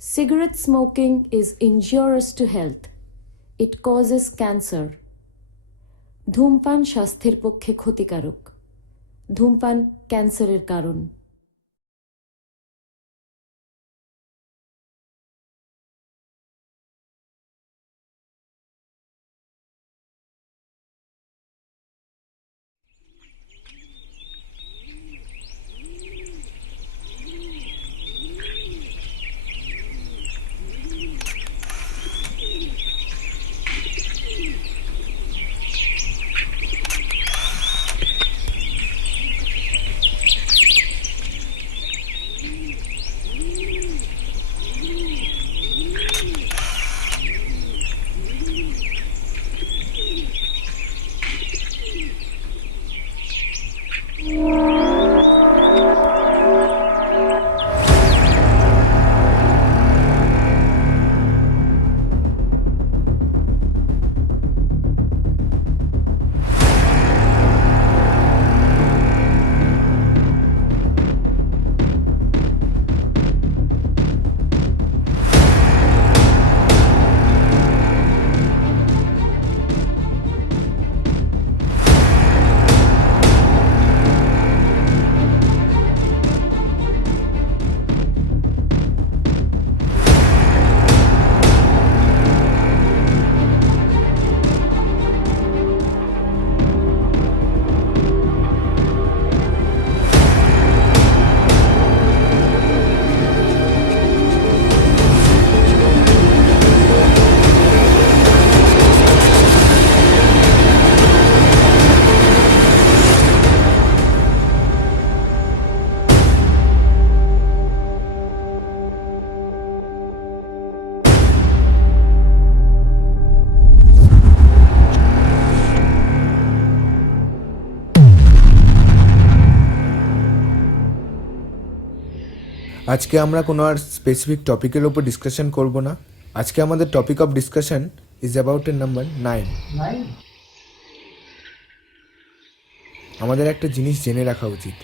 Cigarette smoking is injurious to health. It causes cancer. ধূমপান স্বাস্থ্যের পক্ষে ক্ষতিকারক। ধূমপান ক্যান্সারের কারণ। আজকে আমরা কোনো আর স্পেসিফিক টপিকের ওপর ডিসকাশন করব না। আজকে আমাদের topic of discussion is about a number 9। আমাদের একটা জিনিস জেনে রাখা উচিত,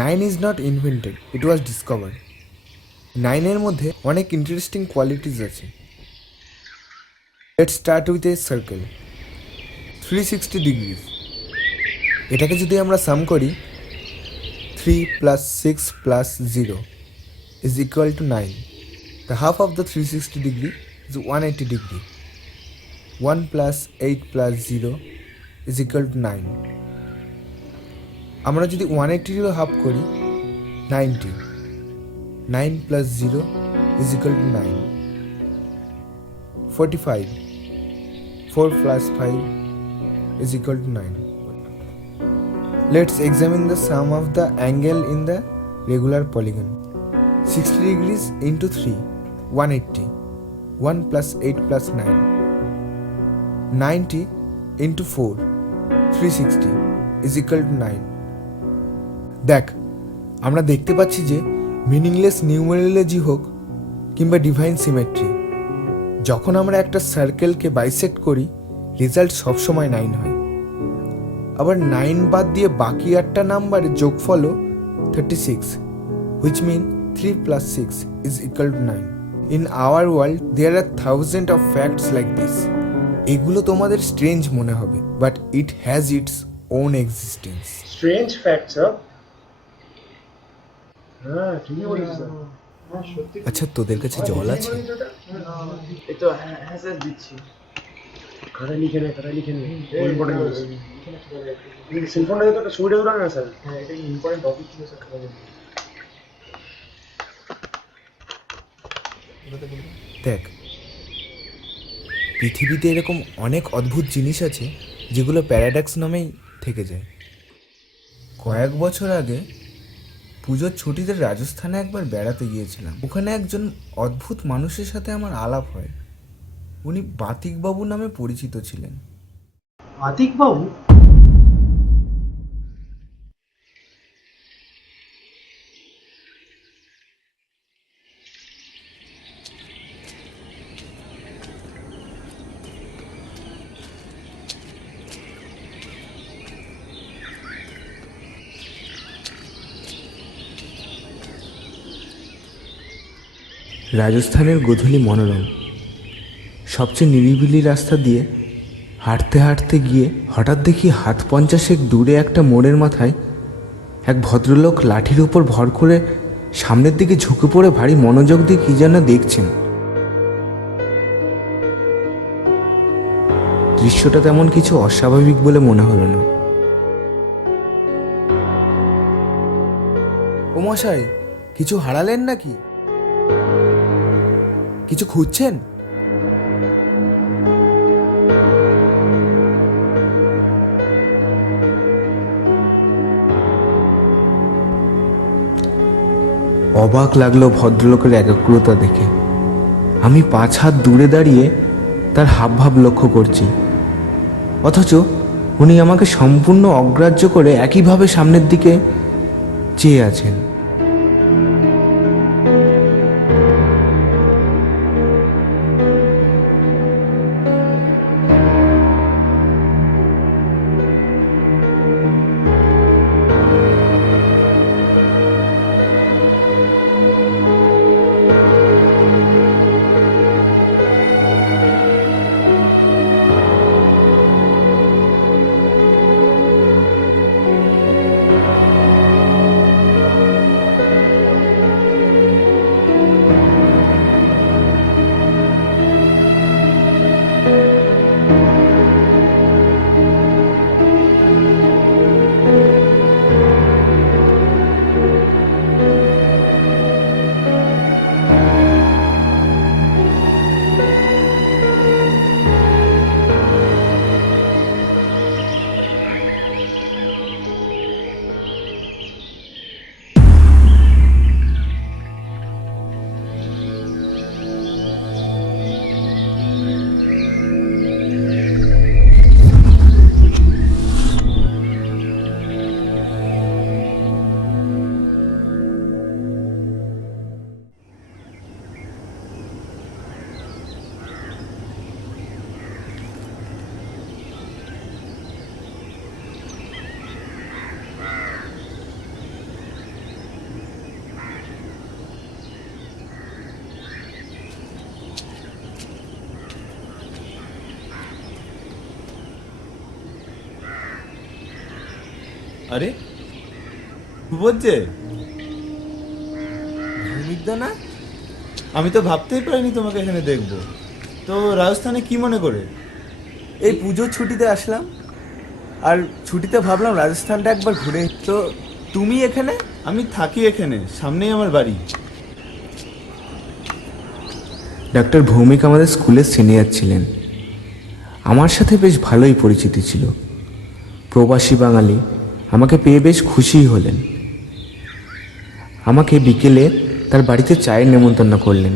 9 is not invented, it was discovered. 9-এর মধ্যে অনেক ইন্টারেস্টিং কোয়ালিটিস আছে। Let's start with a circle 360 degrees. এটাকে যদি আমরা সাম করি, 3 + 6 + 0 is equal to 9. The half of the 360 degree is 180 degree. 1 + 8 + 0 is equal to 9. আমরা যদি 180 হাফ করি, 90. 9 + 0 is equal to 9. 45. 4 + 5 is equal to 9. Let's examine the sum of the angle in the regular polygon. 60 degrees into 3, 180. 1 + 8 + 9. 90 into 4, 360 is equal to 9. দেখ, আমরা দেখতে পাচ্ছি যে meaningless numerology হোক কিংবা ডিভাইন সিমেট্রি, যখন আমরা একটা সার্কেলকে বাইসেক্ট করি, রেজাল্ট সবসময় 9 হয়। আবার 9 বাদ দিয়ে বাকি 8টা নাম্বারের যোগফলও 36, which mean 3 + 6 is equal to 9. In our world, there are thousands of facts like this. এগুলো তোমাদের স্ট্রেঞ্জ মনে হবে, but it has its own existence. Strange facts, হ্যাঁ ঠিকই বলেছিস স্যার। আচ্ছা, তোদের কাছে জল আছে? এই তো হ্যাঁ স্যার দিচ্ছি। খাতায় লিখে নে, ইম্পর্টেন্ট জিনিস। সেলফোনটা তো একটা সুবিধা দূর না স্যার। হ্যাঁ, এটা ইম্পর্টেন্ট টপিক ছিল স্যার খাতায়। দেখ, পৃথিবীতে এরকম অনেক অদ্ভুত জিনিস আছে যেগুলো প্যারাডক্স নামেই থেকে যায়। কয়েক বছর আগে পুজোর ছুটিতে রাজস্থানে একবার বেড়াতে গিয়েছিলাম। ওখানে একজন অদ্ভুত মানুষের সাথে আমার আলাপ হয়। উনি বাতিকবাবু নামে পরিচিত ছিলেন। আতিকবাবু? রাজস্থানের গোধূলি মনোরম। সবচেয়ে নিরিবিলি রাস্তা দিয়ে হাঁটতে হাঁটতে গিয়ে হঠাৎ দেখি 50 দূরে একটা মোড়ের মাথায় এক ভদ্রলোক লাঠির উপর ভর করে সামনের দিকে ঝুঁকে পড়ে ভারী মনোযোগ দিয়ে কী যেন দেখছেন। দৃশ্যটা তেমন কিছু অস্বাভাবিক বলে মনে হলো না। ও মশাই, কিছু হারালেন নাকি? কিছু খুঁজছেন? অবাক লাগলো ভদ্রলোকের একাগ্রতা দেখে। আমি 5 হাত দূরে দাঁড়িয়ে তার হাবভাব লক্ষ্য করছি, অথচ উনি আমাকে সম্পূর্ণ অগ্রাহ্য করে একইভাবে সামনের দিকে চেয়ে আছেন। আরে বলছে ভৌমিকদা না? আমি তো ভাবতেই পারিনি তোমাকে এখানে দেখব। তো রাজস্থানে কি মনে করে? এই পুজোর ছুটিতে আসলাম, আর ছুটিতে ভাবলাম রাজস্থানটা একবার ঘুরে। তো তুমি এখানে? আমি থাকি এখানে, সামনেই আমার বাড়ি। ডাক্তার ভৌমিক আমাদের স্কুলের সিনিয়র ছিলেন। আমার সাথে বেশ ভালোই পরিচিতি ছিল। প্রবাসী বাঙালি, আমাকে পেয়ে বেশ খুশিই হলেন। আমাকে বিকেলে তার বাড়িতে চায়ের নেমন্তন্ন করলেন।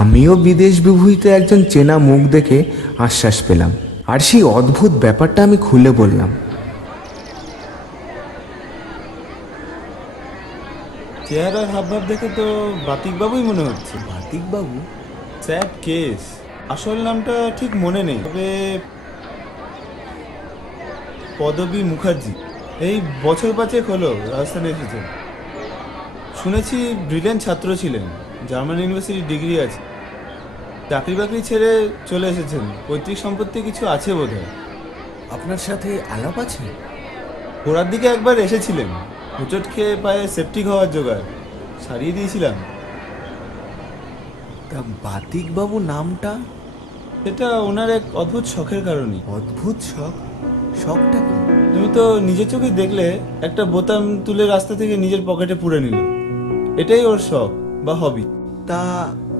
আমিও বিদেশ বিভূতিতে একজন চেনা মুখ দেখে আশ্বাস পেলাম, আর সেই অদ্ভুত ব্যাপারটা আমি খুলে বললাম। চেহারার হাবভাব দেখে তো বাতিকবাবুই মনে হচ্ছে। বাতিকবাবু? Sad case. আসল নামটা ঠিক মনে নেই, তবে পদবী মুখার্জি। এই বছর 5 হলো রাজস্থানে এসেছেন। শুনেছি ব্রিলিয়ান্ট ছাত্র ছিলেন, জার্মান ইউনিভার্সিটির ডিগ্রি আছে। চাকরি বাকরি ছেড়ে চলে এসেছেন। পৈতৃক সম্পত্তি কিছু আছে বোধহয়। আপনার সাথে আলাপ আছে? গোড়ার দিকে একবার এসেছিলেন, হোঁচট খেয়ে পায়ে সেপটিক হওয়ার জোগাড়, সারিয়ে দিয়েছিলাম। তা বাতিকবাবু নামটা? সেটা ওনার এক অদ্ভুত শখের কারণে। অদ্ভুত শখ? শখটা কি? তুমি তো নিজের চোখে দেখলে, একটা বোতাম তুলে রাস্তা থেকে নিজের পকেটে পুরে নিল। এটাই ওর শখ বা হবি। তা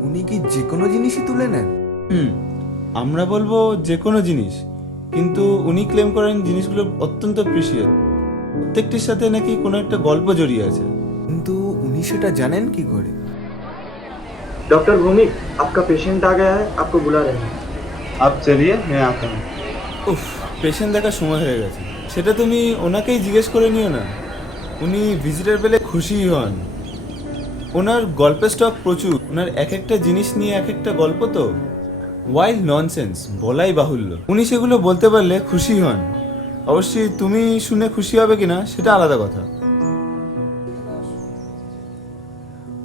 উনি কি যে কোনো জিনিসই তুলে নেন? আমরা বলবো যে কোনো জিনিস, কিন্তু উনি ক্লেম করেন জিনিসগুলো অত্যন্ত প্রিসিয়াস। প্রত্যেকটির সাথে নাকি কোনো একটা গল্প জড়িয়ে আছে। কিন্তু উনি সেটা জানেন কি করে? डॉक्टर भूमिक, आपका पेशेंट आ गया है, आपको बुला रहे हैं। आप चलिए, मैं आता हूँ। উফ, পেশেন্ট দেখার সময় হয়ে গেছে। সেটা তুমি ওনাকেই জিজ্ঞেস করে নিও না। উনি ভিজিটার পেলে খুশিই হন। ওনার গল্পের স্টক প্রচুর। ওনার এক একটা জিনিস নিয়ে এক একটা গল্প, তো ওয়াইল্ড ননসেন্স বলাই বাহুল্য। উনি সেগুলো বলতে পারলে খুশি হন। অবশ্যই তুমি শুনে খুশি হবে কিনা সেটা আলাদা কথা।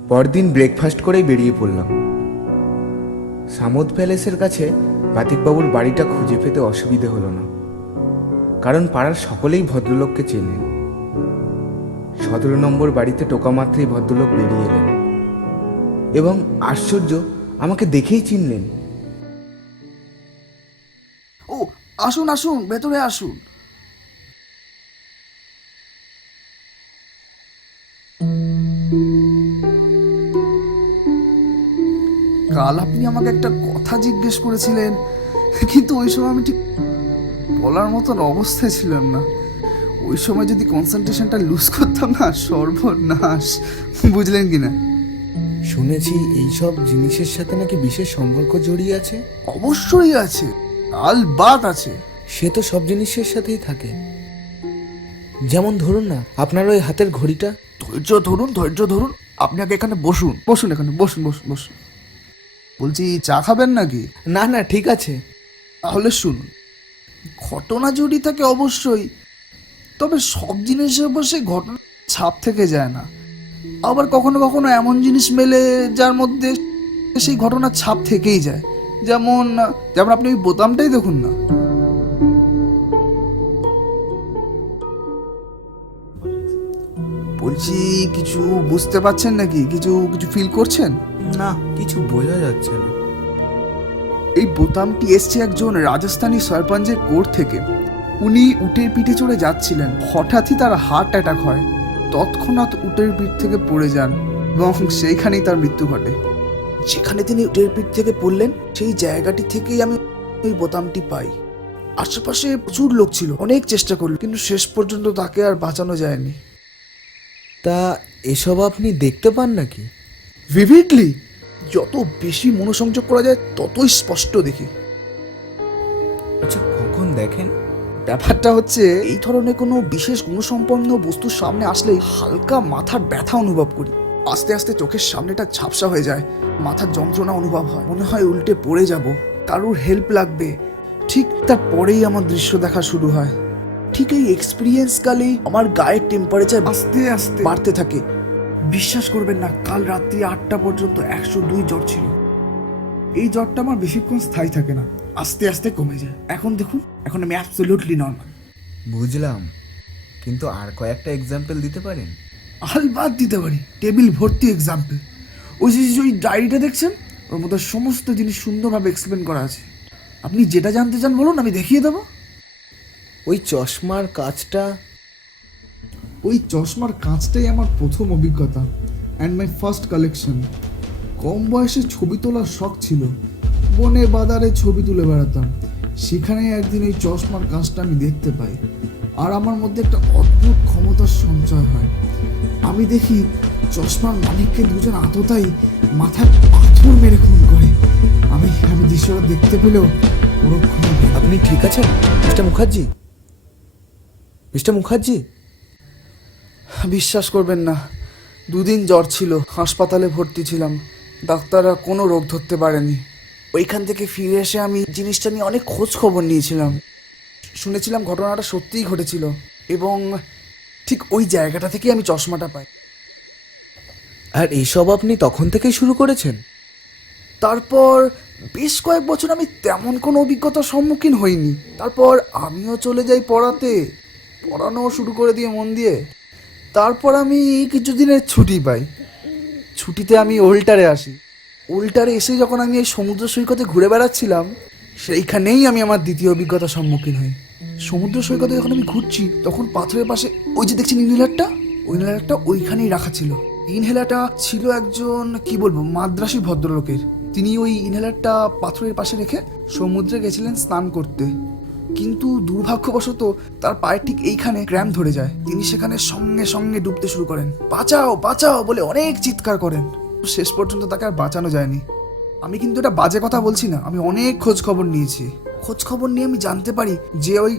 পরদিন ব্রেকফাস্ট করেই বেরিয়ে পড়লাম। সামোদ প্যালেসের কাছে বাতিকবাবুর বাড়িটা খুঁজে পেতে অসুবিধে হলো না, কারণ পাড়ার সকলেই ভদ্রলোককে চেনেন। 17 নম্বর বাড়িতে টোকা মাত্রই ভদ্রলোক বেরিয়ে এলেন এবং আশ্চর্য, আমাকে দেখেই চিনলেন। ও আসুন আসুন, ভেতরে আসুন। কাল আপনি আমাকে একটা কথা জিজ্ঞেস করেছিলেন, কিন্তু ওই সময় আমি ঠিক বলার মতন অবস্থায় ছিলাম না। ওই সময় যদি কনসেন্ট্রেশনটা লুজ করতাম না, সর্বনাশ। বুঝলেন কি না? শুনেছি এইসব জিনিসের সাথে নাকি বিশেষ সম্পর্ক জড়িয়ে আছে। অবশ্যই আছে, আলবাত আছে। সে তো সব জিনিসের সাথেই থাকে। যেমন ধরুন না, আপনার ওই হাতের ঘড়িটা। ধৈর্য ধরুন, ধৈর্য ধরুন। আপনি আগে এখানে বসুন, বসুন এখানে, বসুন বসুন বসুন। বলছি, চা খাবেন নাকি? না না, ঠিক আছে। তাহলে শুনুন, ঘটনা জড়িয়ে থাকে অবশ্যই, তবে সব জিনিসের উপর সেই ঘটনা ছাপ থেকে যায় না। আবার কখনো কখনো এমন জিনিস মেলে যার মধ্যে সেই ঘটনার ছাপ থেকেই যায়। যেমন যেমন আপনি ওই বোতামটাই দেখুন না। বলছি, কিছু বুঝতে পারছেন নাকি? কিছু কিছু ফিল করছেন? না, কিছু বোঝা যাচ্ছে না। এই বোতামটি এসছে একজন রাজস্থানী সরপঞ্চের কোর্ট থেকে। উনি উটের পিঠে চড়ে যাচ্ছিলেন, হঠাৎই তার হার্ট অ্যাটাক হয়। তৎক্ষণাৎ উটের পিঠ থেকে পড়ে যান এবং সেইখানেই তার মৃত্যু ঘটে। যেখানে তিনি উটের পিঠ থেকে পড়লেন, সেই জায়গাটি থেকেই আমি ওই বোতামটি পাই। আশেপাশে প্রচুর লোক ছিল, অনেক চেষ্টা করল, কিন্তু শেষ পর্যন্ত তাকে আর বাঁচানো যায়নি। তা এসব আপনি দেখতে পান নাকি? ভিভিডলি, যত বেশি মনোসংযোগ করা যায় ততই স্পষ্ট দেখি। আচ্ছা, কখন দেখেন? ব্যাপারটা হচ্ছে, এই ধরনের কোনো বিশেষ গুণসম্পন্ন বস্তুর সামনে আসলেই হালকা মাথার ব্যথা অনুভব করি। আস্তে আস্তে চোখের সামনেটা ঝাপসা হয়ে যায়, মাথার যন্ত্রণা অনুভব হয়, মনে হয় উল্টে পড়ে যাব, কারোর হেল্প লাগবে। ঠিক তারপরেই আমার দৃশ্য দেখা শুরু হয়। ঠিক এই এক্সপিরিয়েন্স কালেই আমার গায়ের টেম্পারেচার আস্তে আস্তে বাড়তে থাকে। বিশ্বাস করবেন না, কাল রাত্রি 8টা পর্যন্ত 102 জ্বর ছিল। এই জ্বরটা আমার বেশিক্ষণ স্থায়ী থাকে না, আস্তে আস্তে কমে যায়। এখন দেখুন, এখন আমি অ্যাবসলিউটলি নর্মাল। বুঝলাম, কিন্তু আর কয়েকটা এক্সাম্পল দিতে পারেন? আলবাত দিতে পারি, টেবিল ভর্তি এক্সাম্পল। ওই যে ওই ডায়েরিটা দেখছেন, ওর মধ্যে সমস্ত জিনিস সুন্দরভাবে এক্সপ্লেন করা আছে। আপনি যেটা জানতে চান বলুন, আমি দেখিয়ে দেবো। ওই চশমার কাজটা? ওই চশমার কাঁচটাই আমার প্রথম অভিজ্ঞতা অ্যান্ড মাই ফার্স্ট কালেকশন। কম বয়সে ছবি তোলার শখ ছিল, বনে বাদারে ছবি তুলে বেড়াতাম। সেখানে একদিন ওই চশমার কাঁচটা আমি দেখতে পাই, আর আমার মধ্যে একটা অদ্ভুত ক্ষমতার সঞ্চয় হয়। আমি দেখি চশমার মালিককে দুজন আততাই মাথায় পাথর মেরে খুন করে। আমি দৃশ্যটা দেখতে পেলেও পুরোক্ষণ। আপনি ঠিক আছেন মিস্টার মুখার্জি? মিস্টার মুখার্জি? বিশ্বাস করবেন না, 2 দিন জ্বর ছিল, হাসপাতালে ভর্তি ছিলাম। ডাক্তাররা কোনো রোগ ধরতে পারেনি। ওইখান থেকে ফিরে এসে আমি জিনিসটা নিয়ে অনেক খোঁজ খবর নিয়েছিলাম। শুনেছিলাম ঘটনাটা সত্যিই ঘটেছিল, এবং ঠিক ওই জায়গাটা থেকেই আমি চশমাটা পাই। আর এসব আপনি তখন থেকেই শুরু করেছেন? তারপর বেশ কয়েক বছর আমি তেমন কোনো অভিজ্ঞতার সম্মুখীন হইনি। তারপর আমিও চলে যাই পড়াতে, পড়ানো শুরু করে দিয়ে মন দিয়ে। তারপর আমি কিছুদিনের ছুটি পাই। ছুটিতে আমি ওল্টারে আসি। ওল্টারে এসে যখন আমি এই সমুদ্র সৈকতে ঘুরে বেড়াচ্ছিলাম, সেইখানেই আমি আমার দ্বিতীয় অভিজ্ঞতার সম্মুখীন হই। সমুদ্র সৈকতে যখন আমি ঘুরছি, তখন পাথরের পাশে ওই যে দেখছেন ইনহেলারটা, ওই ইনহেলারটা ওইখানেই রাখা ছিল। ইনহেলারটা ছিল একজন, কি বলবো, মাদ্রাসী ভদ্রলোকের। তিনি ওই ইনহেলারটা পাথরের পাশে রেখে সমুদ্রে গেছিলেন স্নান করতে, কিন্তু দুর্ভাগ্যবশত তার পায়ে ঠিক এইখানে ক্র্যাম্প ধরে যায়। তিনি সেখানে সঙ্গে সঙ্গে ডুবতে শুরু করেন। বাঁচাও বাঁচাও বলে অনেক চিৎকার করেন, শেষ পর্যন্ত তাকে আর বাঁচানো যায়নি। আমি কিন্তু এটা বাজে কথা বলছি না, আমি অনেক খোঁজ খবর নিয়েছি। খোঁজ খবর নিয়ে আমি জানতে পারি যে ওই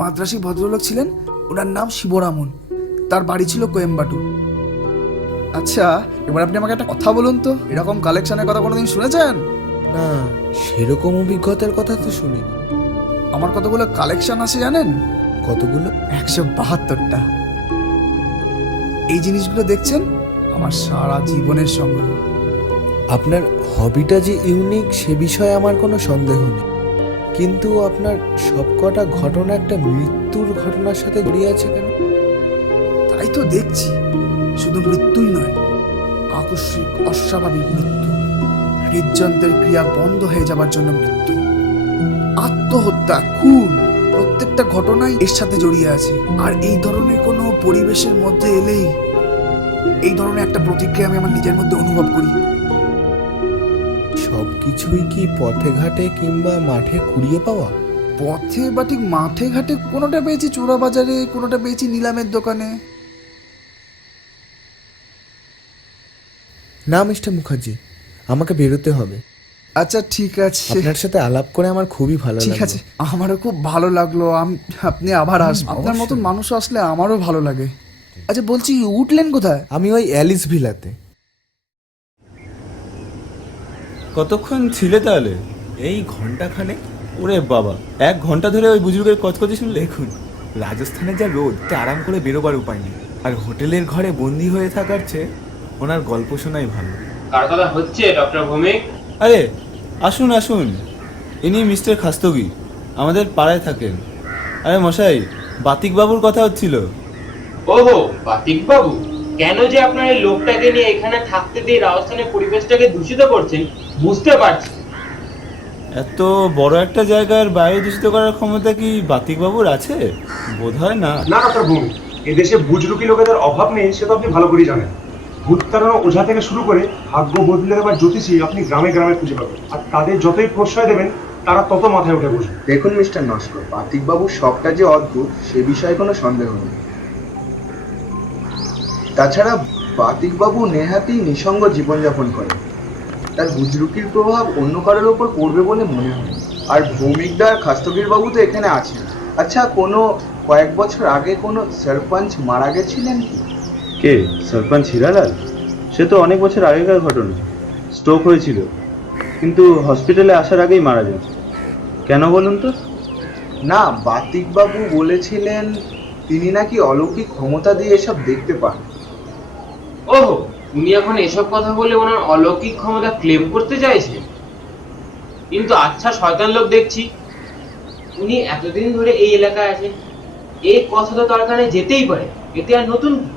মাদ্রাসী ভদ্রলোক ছিলেন, ওনার নাম শিবরামন, তার বাড়ি ছিল কোয়েম্বাটুর। আচ্ছা, এবার আপনি আমাকে একটা কথা বলুন তো, এরকম কালেকশনের কথা কোনোদিন শুনেছেন? না, সেরকম অভিজ্ঞতার কথা তো শুনিনি। আমার কতগুলো কালেকশন আছে জানেন? কতগুলো? 172টা। এই জিনিসগুলো দেখছেন, আমার সারা জীবনের সংগ্রহ। আপনার হবিটা যে ইউনিক সে বিষয়ে আমার কোনো সন্দেহ নেই, কিন্তু আপনার সবকটা ঘটনা একটা মৃত্যুর ঘটনার সাথে জড়িয়ে আছে কেন? তাই তো দেখছি, শুধু মৃত্যুই নয়, আকস্মিক অস্বাভাবিক মৃত্যু, হৃদযন্ত্রের ক্রিয়া বন্ধ হয়ে যাবার জন্য মৃত্যু, আত্মহত্যা, খুন, প্রত্যেকটা ঘটনাই এর সাথে জড়িয়ে আছে। আর এই ধরনের কোনো পরিবেশের মধ্যে এলেই এই ধরনের একটা প্রতিক্রিয়া আমি আমার নিজের মধ্যে অনুভব করি। সব কিছুই কি পথে ঘাটে কিংবা মাঠে কুড়িয়ে পাওয়া? পথে বা ঠিক মাঠে ঘাটে, কোনোটা পেয়েছি চোরা বাজারে, কোনোটা পেয়েছি নিলামের দোকানে। না মিস্টার মুখার্জি, আমাকে বেরোতে হবে। আচ্ছা ঠিক আছে, আপনার সাথে আলাপ করে আমার খুবই ভালো ঠিক লাগলো। আছে, আমারও খুব ভালো লাগলো। আপনি আবার আসবেন, আপনার মতন মানুষ আসলে আমারও ভালো লাগে। আচ্ছা বলছি, উঠলেন কোথায়? আমি ওই অ্যালিস ভিলাতে। কতক্ষণ ছিলে তাহলে? এই ঘন্টাখানেক। ওরে বাবা, 1 ঘন্টা ধরে ওই বুজুর্গের কচকচি শুনলে? দেখুন, রাজস্থানে যা রোদ, তা আরাম করে বেরোবার উপায় নেই। আর হোটেলের ঘরে বন্দি হয়ে থাকার চেয়ে ওনার গল্প শোনাই ভালো। কার কথা হচ্ছে ডক্টর ভৌমিক? আরে আসুন আসুন, ইনি মিস্টার খাস্তগি, আমাদের পাড়ায় থাকেন। আরে মশাই, বাতিক বাবুর কথা হচ্ছিল। ওহো, বাতিক বাবু, কেন যে আপনার এই লোকটাকে নিয়ে এখানে থাকতে দিয়ে রাজস্থানের পরিবেশটাকে দূষিত করছেন বুঝতে পারছি। এত বড় একটা জায়গার বায়ু দূষিত করার ক্ষমতা কি বাতিক বাবুর আছে? বোধহয় না। না ডক্টর ভৌমিক, এদেশে বুজরুকি লোকেদের অভাব নেই, সে তো আপনি ভালো করেই জানেন। ভূত তাড়ানো ওঝা থেকে শুরু করে ভাগ্য বদলে দেওয়ার জ্যোতিষী আপনি গ্রামে গ্রামে খুঁজে পাবেন, আর তাদের যতই প্রশ্রয় দেবেন তারা তত মাথায় উঠে বসবে। দেখুন মিস্টার নস্কর, বাতিকবাবুর সবটা যে অদ্ভুত সে বিষয়ে কোনো সন্দেহ নেই। তাছাড়া বাতিকবাবু নেহাতি নিঃসঙ্গ জীবনযাপন করেন, তার বুজরুকির প্রভাব অন্য কারোর ওপর পড়বে বলে মনে হয়। আর ভৌমিকদার খাস্তগির বাবু তো এখানে আছেন। আচ্ছা, কয়েক বছর আগে কোনো সরপঞ্চ মারা গেছিলেন কি? কে? সরপঞ্চ হীরালাল? সে তো অনেক বছর আগেকার ঘটনা। স্ট্রোক হয়েছিল, কিন্তু হসপিটালে আসার আগেই মারা যায়। কেন বলুন তো? না, বাতিকবাবু বলেছিলেন তিনি নাকি অলৌকিক ক্ষমতা দিয়ে এসব দেখতে পান। ওহো, উনি এখন এসব কথা বলে ওনার অলৌকিক ক্ষমতা ক্লেম করতে চাইছে? কিন্তু আচ্ছা শয়তান লোক দেখছি, উনি এতদিন ধরে এই এলাকায় আছেন, এই কথা তো তার কানে যেতেই পারে, এতে আর নতুন কি?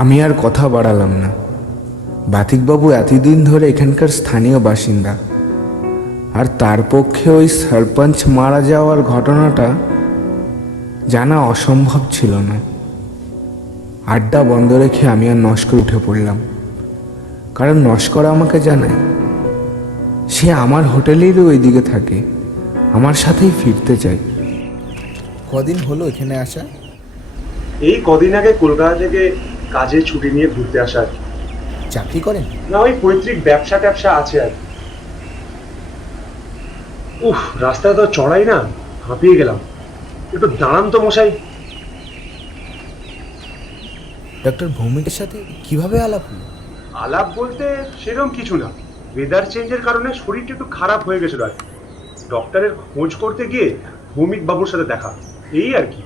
আমি আর কথা বাড়ালাম না। বাতিকবাবু এতদিন ধরে এখানকার স্থানীয় বাসিন্দা, আর তার পক্ষে ওই সরপঞ্চ মারা যাওয়ার ঘটনাটা জানা অসম্ভব ছিল না। আড্ডা বন্ধ রেখে আমি আর নস্কর উঠে পড়লাম, কারণ নস্কর আমাকে জানায় সে আমার হোটেলেরই ওই দিকে থাকে, আমার সাথেই ফিরতে চায়। কদিন হলো এখানে আসা? এই কদিন আগে কলকাতা থেকে কাজে ছুটি নিয়ে ঘুরতে আসা আর কি। চাকরি করেন? না, ওই পৈতৃক ব্যবসা ট্যাবসা আছে আর কি। উফ, রাস্তায় তো চড়াই না, হাঁপিয়ে গেলাম। একটু দাঁড়ান তো মশাই। ডক্টর ভৌমিকের সাথে কিভাবে আলাপ হলো? আলাপ বলতে সেরকম কিছু না, ওয়েদার চেঞ্জের কারণে শরীরটা একটু খারাপ হয়ে গেছিল আর কি। ডক্টরের খোঁজ করতে গিয়ে ভৌমিক বাবুর সাথে দেখা, এই আর কি।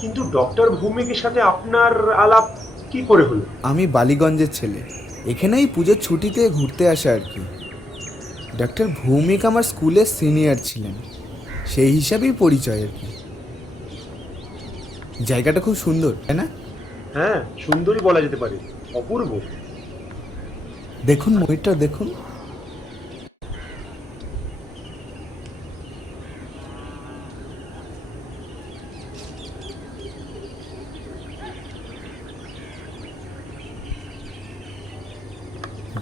কিন্তু ডক্টর ভৌমিকের সাথে আপনার আলাপ কি করে হলো? আমি বালিগঞ্জের ছেলে, এখানেই পুজোর ছুটিতে ঘুরতে আসা আর কি। ডক্টর ভৌমিক আমার স্কুলের সিনিয়র ছিলেন, সেই হিসাবেই পরিচয় আর কি। জায়গাটা খুব সুন্দর, তাই না? হ্যাঁ, সুন্দরী বলা যেতে পারে, অপূর্ব। দেখুন ময়ূরটা দেখুন।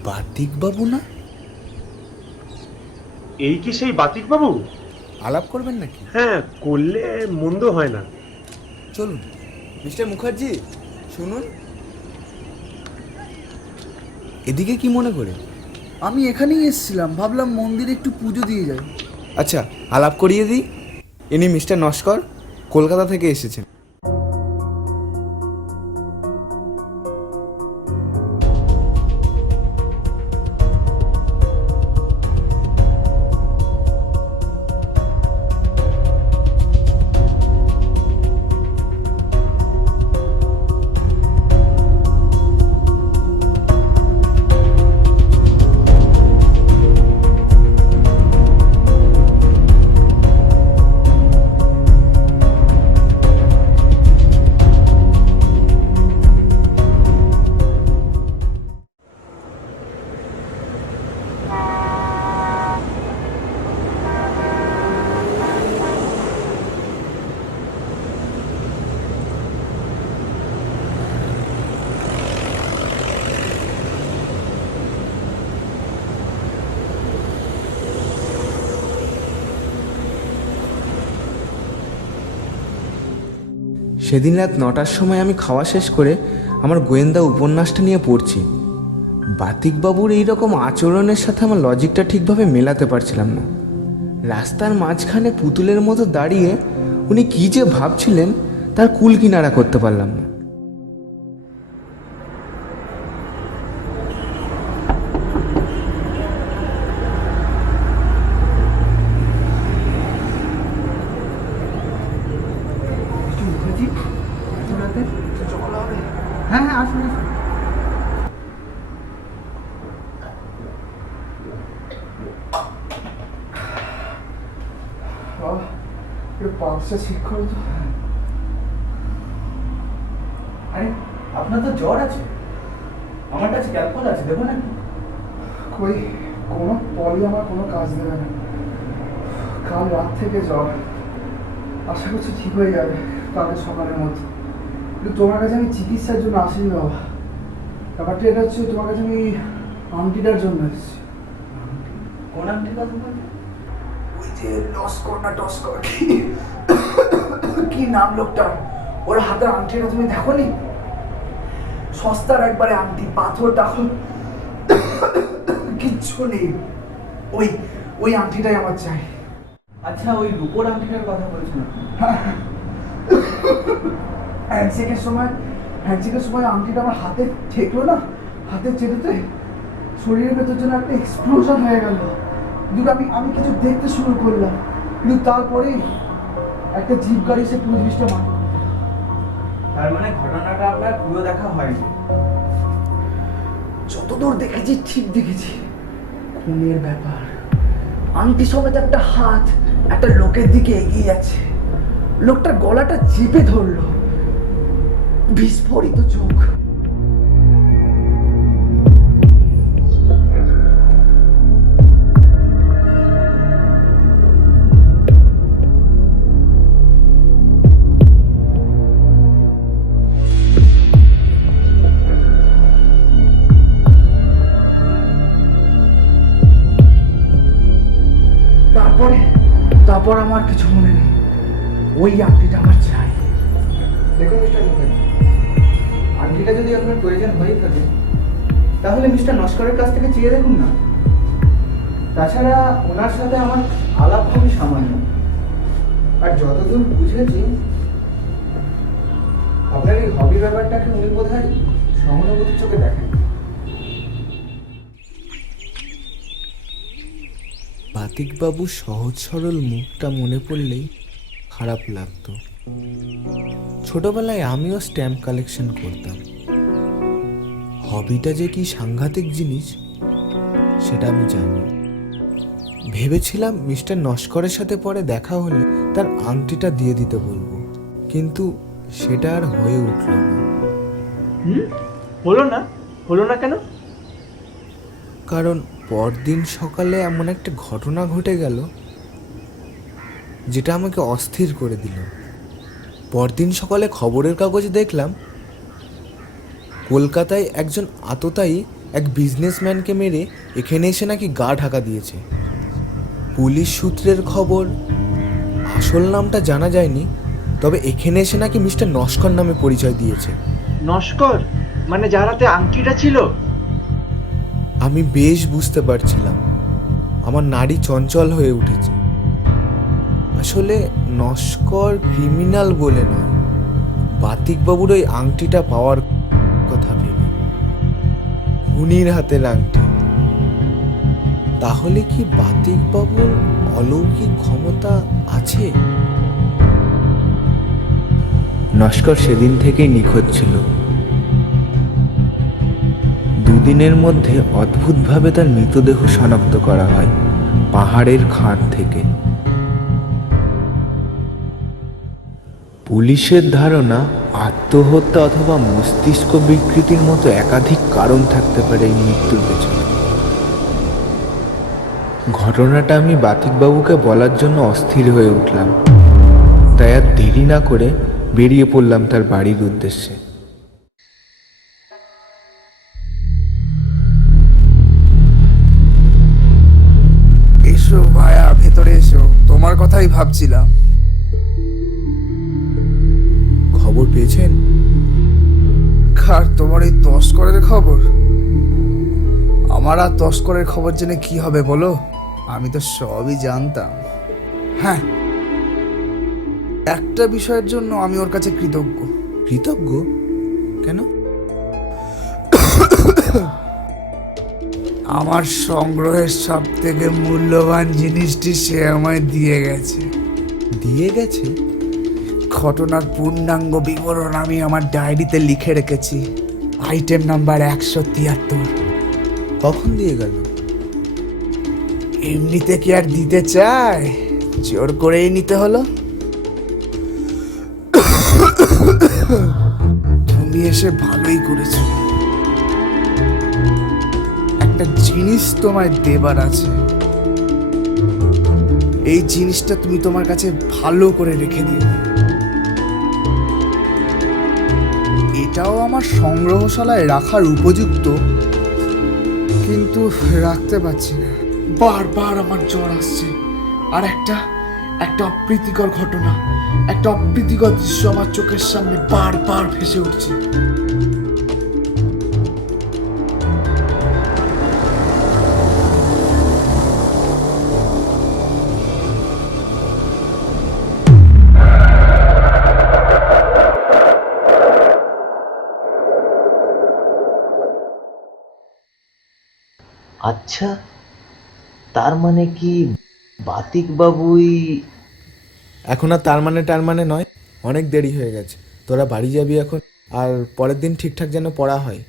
বাতিক বাবু না? এই কি সেই বাতিক বাবু? আলাপ করবেন নাকি? হ্যাঁ, করলে মন্দ হয় না। চলুন। মিস্টার মুখার্জি, শুনুন। এদিকে কি মনে করে? আমি এখানেই এসেছিলাম, ভাবলাম মন্দিরে একটু পুজো দিয়ে যাই। আচ্ছা, আলাপ করিয়ে দিই। ইনি মিস্টার নস্কর, কলকাতা থেকে এসেছেন। সেদিন রাত 9টার সময় আমি খাওয়া শেষ করে আমার গোয়েন্দা উপন্যাসটা নিয়ে পড়ছি। বাতিকবাবুর এইরকম আচরণের সাথে আমার লজিকটা ঠিকভাবে মেলাতে পারছিলাম না। রাস্তার মাঝখানে পুতুলের মতো দাঁড়িয়ে উনি কী যে ভাবছিলেন তার কুল কিনারা করতে পারলাম না। হ্যাঁ হ্যাঁ আসুন। পাঁচটা ঠিক করো তো। আরে আপনার তো জ্বর আছে, আমার কাছে ক্যালপল আছে, দেবো নাকি? কই কোনো পলি আমার কোনো কাজ দেবে না। কাল রাত থেকে জ্বর, আশা করছি ঠিক হয়ে যাবে কালকে সকালের মধ্যে। কিন্তু তোমার কাছে আমি চিকিৎসার জন্য আসিনি বাবা। ব্যাপারটা এটা হচ্ছে, তোমার কাছে আমি আংটিটার জন্য এসেছি। কোন আংটির কথা বলছেন? ওই যে লস্কর না টস্কর কি নাম লোকটার, ওর হাতের আংটিটা তুমি দেখো নি? সস্তার একবারে আংটি, পাথর টাথর কিচ্ছু নেই। ওই ওই আংটিটাই আমার চাই। আচ্ছা, ওই রূপোর আংটিটার কথা বলছেন আপনি? হ্যান্ডশেকের সময় আংটিটা আমার হাতে ঠেকলো না, হাতে চেটেতে শরীরের ভেতর জন্য একটা এক্সপ্লোশন হয়ে গেল। কিন্তু আমি কিছু দেখতে শুরু করলাম, কিন্তু তারপরেই একটা জিপ গাড়ি এসে পুরো জিনিসটা মারল। তার মানে ঘটনাটা আপনার পুরো দেখা হয়নি? যতদূর দেখেছি ঠিক দেখেছি। খুনের ব্যাপার, আংটি সমেত একটা হাত একটা লোকের দিকে এগিয়ে যাচ্ছে, লোকটার গলাটা চেপে ধরলো, বিস্ফোরিত চোখ। তারপর আমার কিছু মনে নেই, ওই আংটিটা আমার চাই। দেখুন মিস্টার মুখার্জি, আংটিটা যদি আপনার প্রয়োজন হয়ে থাকে তাহলে মিস্টার নস্করের কাছ থেকে চেয়ে দেখুন না। তাছাড়া ওনার সাথে আমার আলাপ খুবই সামান্য, আর যতদূর বুঝেছি আপনার এই হবি ব্যাপারটাকে উনি বোধহয় সহানুভূতির চোখে দেখেন। বাতিকবাবুর সহজ সরল মুখটা মনে পড়লেই খারাপ লাগতো। ছোটবেলায় আমিও স্ট্যাম্প কালেকশন করতাম। হবিটা যে কি সাংঘাতিক জিনিস সেটা আমি জানি। ভেবেছিলাম মিস্টার নস্করের সাথে পরে দেখা হলে তার আংটিটা দিয়ে দিতে বলবো, কিন্তু সেটা আর হয়ে উঠল না। হলো না কেন? কারণ পরদিন সকালে এমন একটা ঘটনা ঘটে গেল যেটা আমাকে অস্থির করে দিল। পরদিন সকালে খবরের কাগজে দেখলাম কলকাতায় একজন আততায়ী এক বিজনেসম্যানকে মেরে এখানে এসে নাকি গা ঢাকা দিয়েছে। পুলিশ সূত্রের খবর, আসল নামটা জানা যায়নি, তবে এখানে এসে নাকি মিস্টার নস্কর নামে পরিচয় দিয়েছে। নস্কর মানে যার হাতে আংটিটা ছিল? আমি বেশ বুঝতে পারছিলাম, আমার নাড়ি চঞ্চল হয়ে উঠেছে। আসলে নস্কর ক্রিমিনাল বলে নয়, বাতিকবাবুর ওই আংটিটা পাওয়ার কথা ভেবে। খুনির হাতের আংটি। তাহলে কি বাতিকবাবুর অলৌকিক ক্ষমতা আছে? নস্কর সেদিন থেকেই নিখোঁজ ছিল। দুদিনের মধ্যে অদ্ভুতভাবে তার মৃতদেহ শনাক্ত করা হয় পাহাড়ের খাদ থেকে। পুলিশের ধারণা আত্মহত্যা অথবা মস্তিষ্ক বিকৃতির মতো একাধিক কারণ থাকতে পারে এই মৃত্যুর পেছনে। ঘটনাটা আমি বাতিকবাবুকে বলার জন্য অস্থির হয়ে উঠলাম, তাই আর দেরি না করে বেরিয়ে পড়লাম তার বাড়ির উদ্দেশ্যে। এসো ভায়া, ভেতরে এসো, তোমার কথাই ভাবছিলাম। খবর খবর পেয়েছেন? কার, তোমার এই তস্করের খবর? আমার আর তস্করের খবর জেনে কি হবে বলো? আমি তো সবই জানতাম। হ্যাঁ, একটা বিষয়ের জন্য আমি ওর কাছে কৃতজ্ঞ। কৃতজ্ঞ কেন? আমার সংগ্রহের সব থেকে মূল্যবান জিনিসটি সে আমায় দিয়ে গেছে। দিয়ে গেছে? ঘটনার পূর্ণাঙ্গ বিবরণ আমি আমার ডায়েরিতে লিখে রেখেছি। Item number 173। কখন দিয়ে গেল? এমনিতে কি আর দিতে চায়? জোর করেই নিতে হলো। তুমি এসে ভালোই করেছো। একটা জিনিস তোমায় দেবার আছে। এই জিনিসটা তুমি তোমার কাছে ভালো করে রেখে দিও। এটাও আমার সংগ্রহশালায় রাখার উপযুক্ত, কিন্তু রাখতে পারছি না। বারবার আমার জ্বর আসছে, আর একটা অপ্রীতিকর ঘটনা, একটা অপ্রীতিকর দৃশ্য আমার চোখের সামনে বারবার ভেসে উঠছে। আচ্ছা, তার মানে কি বাতিক বাবুই? এখন আর তার মানে নয়, অনেক দেরি হয়ে গেছে। তোরা বাড়ি যাবি এখন, আর পরের দিন ঠিকঠাক যেন পড়া হয়।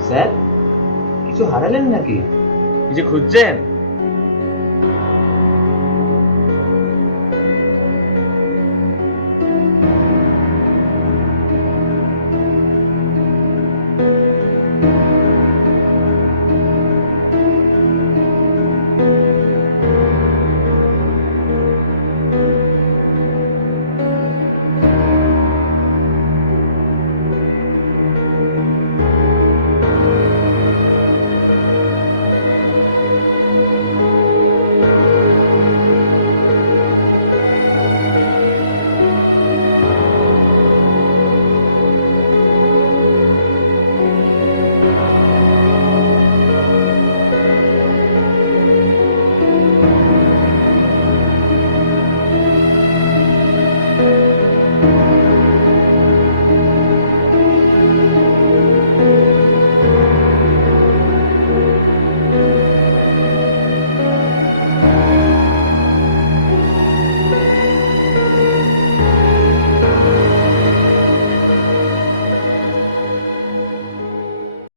স্যার কিছু হারালেন নাকি? কিছু খুঁজছেন?